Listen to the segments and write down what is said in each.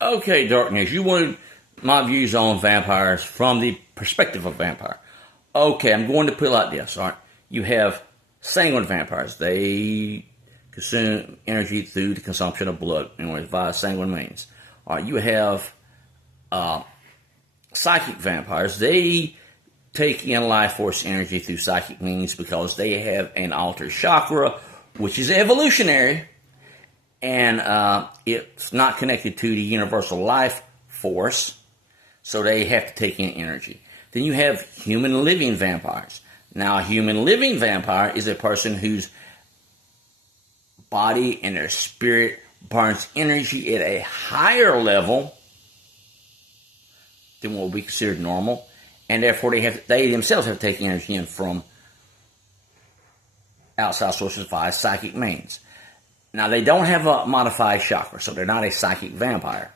Okay, Darkness, you wanted my views on vampires from the perspective of vampire. Okay, I'm going to put it like this. All right, you have sanguine vampires. They consume energy through the consumption of blood, via sanguine means. All right, you have psychic vampires. They take in life force energy through psychic means because they have an altered chakra, which is evolutionary, and it's not connected to the universal life force, so they have to take in energy. Then you have human living vampires. Now, a human living vampire is a person whose body and their spirit burns energy at a higher level than what would be considered normal, and therefore they themselves have to take energy in from outside sources via psychic means. Now, they don't have a modified chakra, so they're not a psychic vampire.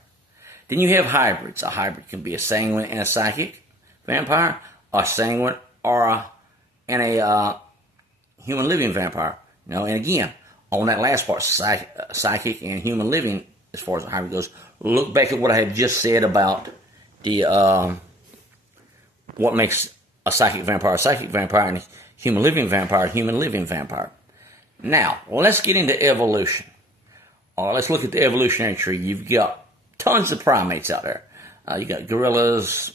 Then you have hybrids. A hybrid can be a sanguine and a psychic vampire, a sanguine and a human living vampire. And again, on that last part, psychic and human living, as far as the hybrid goes, look back at what I had just said about the what makes a psychic vampire, and a human living vampire. Now, let's get into evolution. Let's look at the evolutionary tree. You've got tons of primates out there. You got gorillas,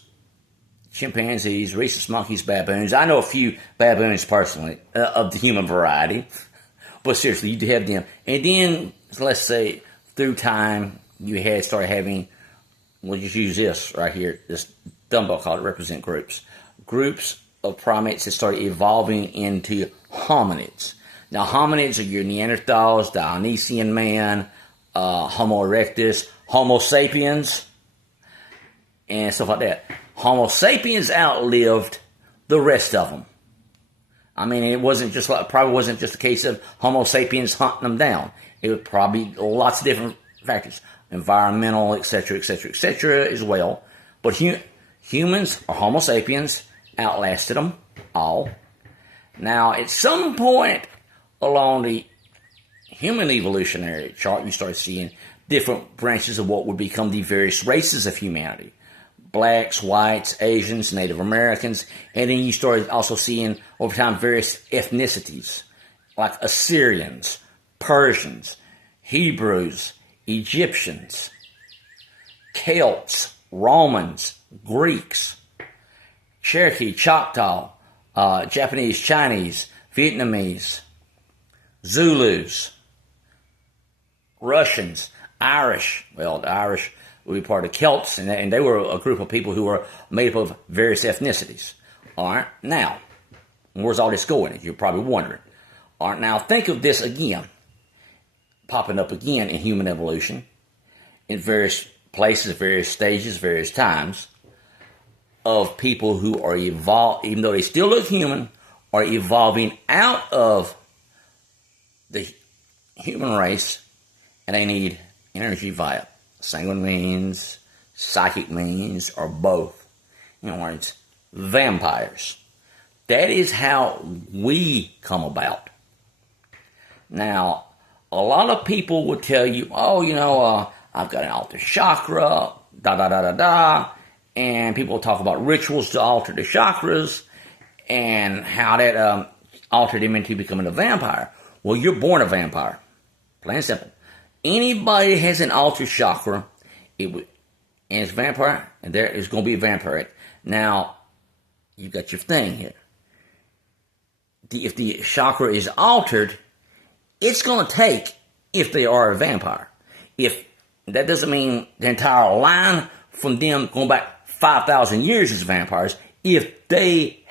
chimpanzees, rhesus monkeys, baboons. I know a few baboons personally of the human variety, but seriously, you do have them. And then, let's say, through time, you started having, we'll just use this right here, this dumbbell called represent groups. Groups of primates that started evolving into hominids. Now, hominids are your Neanderthals, Dionysian man, Homo erectus, Homo sapiens, and stuff like that. Homo sapiens outlived the rest of them. I mean, probably wasn't just a case of Homo sapiens hunting them down. It was probably lots of different factors, environmental, etc., as well. But humans, or Homo sapiens, outlasted them all. Now, at some point along the human evolutionary chart, you start seeing different branches of what would become the various races of humanity. Blacks, whites, Asians, Native Americans, and then you started also seeing over time various ethnicities, like Assyrians, Persians, Hebrews, Egyptians, Celts, Romans, Greeks, Cherokee, Choctaw, Japanese, Chinese, Vietnamese, Zulus, Russians, Irish. Well, the Irish would be part of Celts, and they were a group of people who were made up of various ethnicities. All right, now, where's all this going? You're probably wondering. All right, now think of this again, popping up again in human evolution, in various places, various stages, various times, of people who are even though they still look human, are evolving out of the human race, and they need energy via sanguine means, psychic means, or both. In other words, vampires. That is how we come about. Now, a lot of people would tell you, I've got an altered chakra, and people talk about rituals to alter the chakras, and how that altered him into becoming a vampire. Well, you're born a vampire. Plain and simple. Anybody that has an altered chakra, and it's vampire, and there is going to be a vampire. Now, you got your thing here. If the chakra is altered, it's going to take if they are a vampire. If that doesn't mean the entire line from them going back 5,000 years as vampires. If they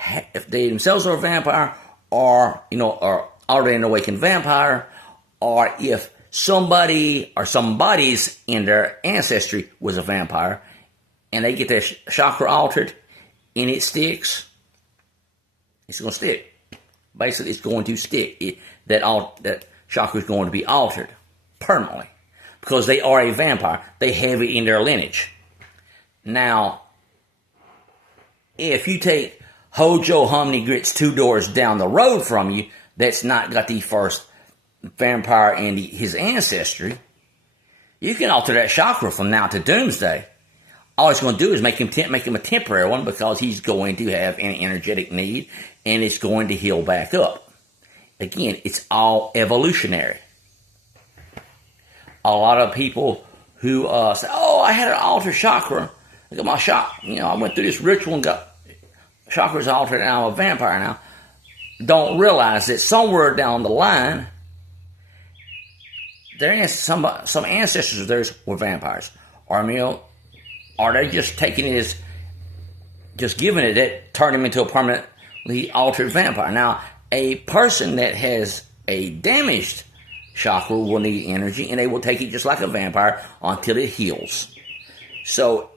themselves are a vampire, or are already an awakened vampire, or if somebody or somebody's in their ancestry was a vampire, and they get their chakra altered, and it sticks, it's going to stick. Basically, it's going to stick. That chakra is going to be altered permanently because they are a vampire. They have it in their lineage. Now, if you take Hojo Humney Grits 2 doors down the road from you, that's not got the first vampire in his ancestry, You can alter that chakra from now to doomsday. All it's going to do is make him a temporary one, because he's going to have an energetic need, and it's going to heal back up. Again, it's all evolutionary. A lot of people who say, "Oh, I had an altered chakra. Look at my chakra. I went through this ritual and got chakra's altered, and I'm a vampire now." Don't realize that somewhere down the line, some ancestors of theirs were vampires. Or are they just taking it as, just giving it that turned him into a permanently altered vampire? Now, a person that has a damaged chakra will need energy, and they will take it just like a vampire until it heals. So,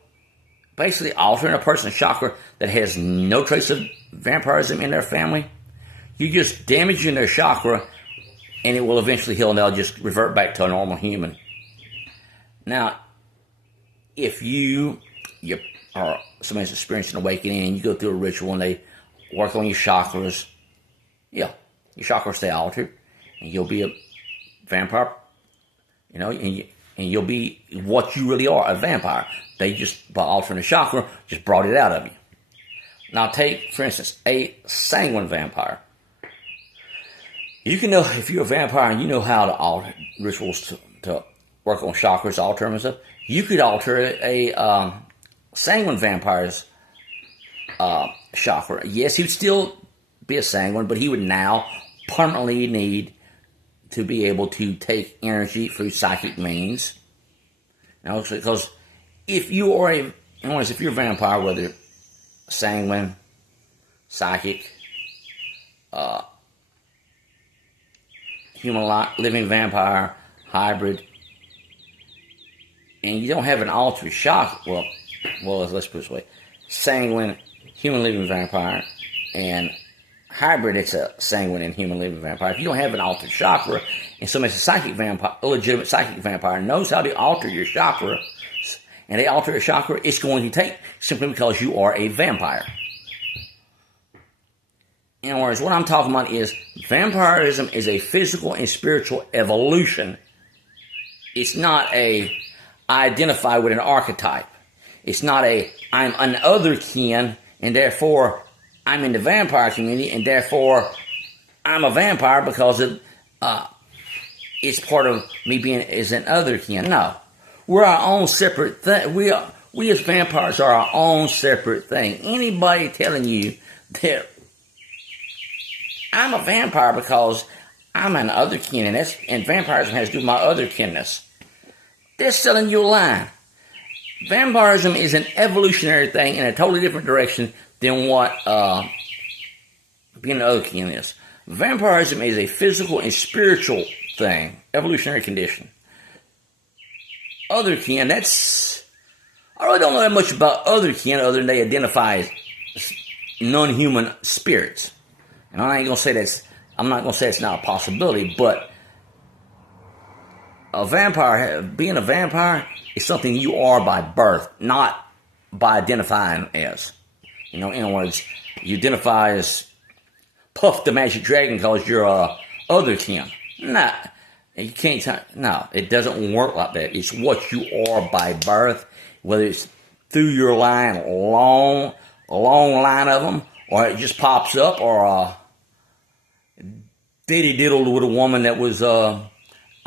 basically, altering a person's chakra that has no trace of vampirism in their family, you just damaging their chakra, and it will eventually heal, and they'll just revert back to a normal human. Now, if you or somebody's experiencing awakening, and you go through a ritual and they work on your chakras, your chakras stay altered, and you'll be a vampire, and you'll be what you really are, a vampire. They just, by altering the chakra, just brought it out of you. Now take, for instance, a sanguine vampire. You can know if you're a vampire and you know how to alter rituals to work on chakras, alter them and stuff. You could alter a sanguine vampire's chakra. Yes, he would still be a sanguine, but he would now permanently need to be able to take energy through psychic means. Because if you're a vampire, whether sanguine, psychic, human living vampire, hybrid, and you don't have an altered chakra, well, let's put it this way: sanguine, human living vampire, and hybrid, it's a sanguine and human living vampire. If you don't have an altered chakra, and somebody's a psychic vampire, a legitimate psychic vampire, knows how to alter your chakra, and they alter your chakra, it's going to take simply because you are a vampire. In other words, what I'm talking about is vampirism is a physical and spiritual evolution. It's not I identify with an archetype. It's not I'm an other kin, and therefore I'm in the vampire community, and therefore I'm a vampire because it's part of me being as an other kin. No. We're our own separate thing. We as vampires are our own separate thing. Anybody telling you that I'm a vampire because I'm an other kin, and vampirism has to do with my other kinness, they're selling you a line. Vampirism is an evolutionary thing in a totally different direction than what being an other kin is. Vampirism is a physical and spiritual thing, evolutionary condition. Other kin, I really don't know that much about other kin other than they identify as non-human spirits. And I'm not going to say it's not a possibility, but being a vampire is something you are by birth, not by identifying as. In other words, you identify as Puff the Magic Dragon because you're other kin. Nah, you can't. No, it doesn't work like that. It's what you are by birth, whether it's through your line, a long line of them, or it just pops up, or diddy diddled with a woman that was a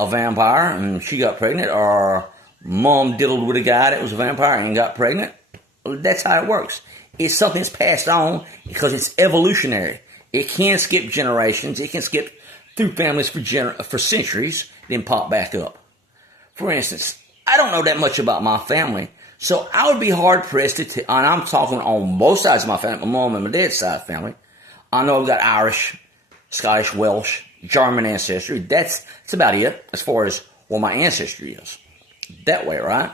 vampire and she got pregnant, or mom diddled with a guy that was a vampire and got pregnant. That's how it works. It's something that's passed on because it's evolutionary. It can skip generations. It can skip through families for centuries, then pop back up. For instance, I don't know that much about my family, so I would be hard pressed and I'm talking on both sides of my family, my mom and my dad's side of the family. I know I've got Irish, Scottish, Welsh, German ancestry. That's about it as far as what my ancestry is. That way, right?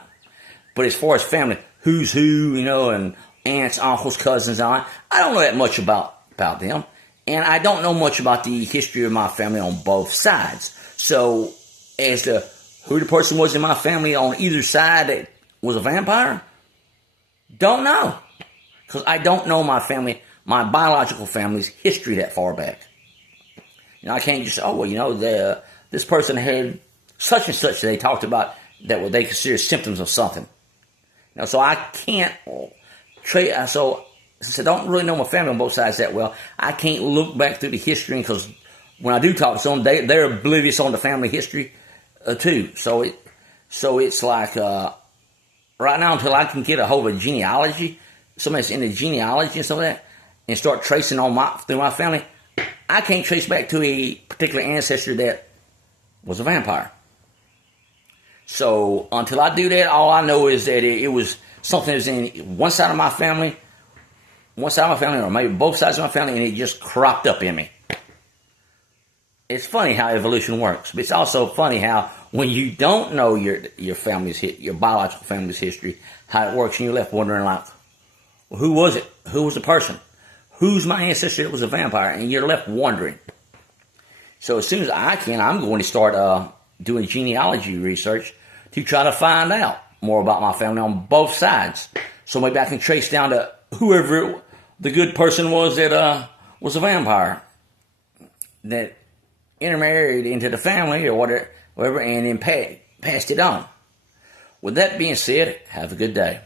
But as far as family, who's who, and aunts, uncles, cousins, I don't know that much about them. And I don't know much about the history of my family on both sides. So, as to who the person was in my family on either side that was a vampire, don't know. Because I don't know my biological family's history that far back. I can't just say, this person had such and such that they talked about that what they consider symptoms of something. Now, so I can't trace. So since I don't really know my family on both sides that well, I can't look back through the history, because when I do talk to someone, they're oblivious on the family history too. So it's like right now, until I can get a hold of genealogy, somebody that's into genealogy and some of that, and start tracing through my family, I can't trace back to a particular ancestor that was a vampire. So until I do that, all I know is that it was something that was in one side of my family, or maybe both sides of my family, and it just cropped up in me. It's funny how evolution works, but it's also funny how when you don't know your family's your biological family's history, how it works, and you're left wondering, like, well, who was it? Who was the person? Who's my ancestor that was a vampire? And you're left wondering. So as soon as I can, I'm going to start doing genealogy research to try to find out more about my family on both sides. So maybe I can trace down to whoever the good person was that was a vampire, that intermarried into the family or whatever, and then passed it on. With that being said, have a good day.